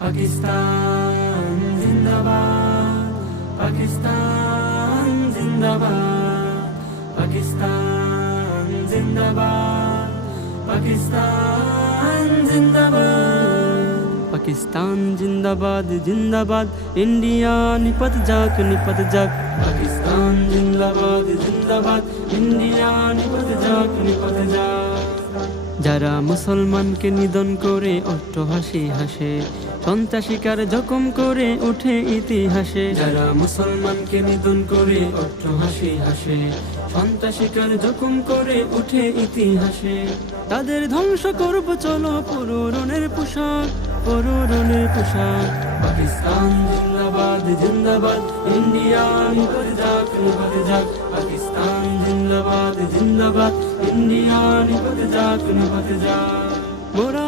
পাকিস্তান জিন্দাবাদ, পাকিস্তান জিন্দাবাদ, পাকিস্তান জিন্দাবাদ, পাকিস্তান জিন্দাবাদ, পাকিস্তান জিন্দাবাদ জিন্দাবাদ, ইন্ডিয়া নিপত যাক নিপত যাক। পাকিস্তান জিন্দাবাদ জিন্দাবাদ, ইন্ডিয়া নিপত যাক নিপত যাক। যারা মুসলমানকে নিধন করে অট্টহাসি হাসে, সন্ত্রাসিকার জখম করে ওঠে ইতিহাসে। যারা মুসলমানকে নিধন করে অট্টহাসি হাসে, সন্ত্রাসিকার জখম করে ওঠে ইতিহাসে। তাদের ধ্বংস করব চলো পুরনের পোশাক, পুরনের পোশাক। পাকিস্তান জিন্দাবাদ জিন্দাবাদ, ইন্ডিয়া নিপত যাক নিপত যাক। পাকিস্তান জিন্দাবাদ জিন্দাবাদ, ইন্ডিয়া নিপত যাক নিপত যাক। মোরা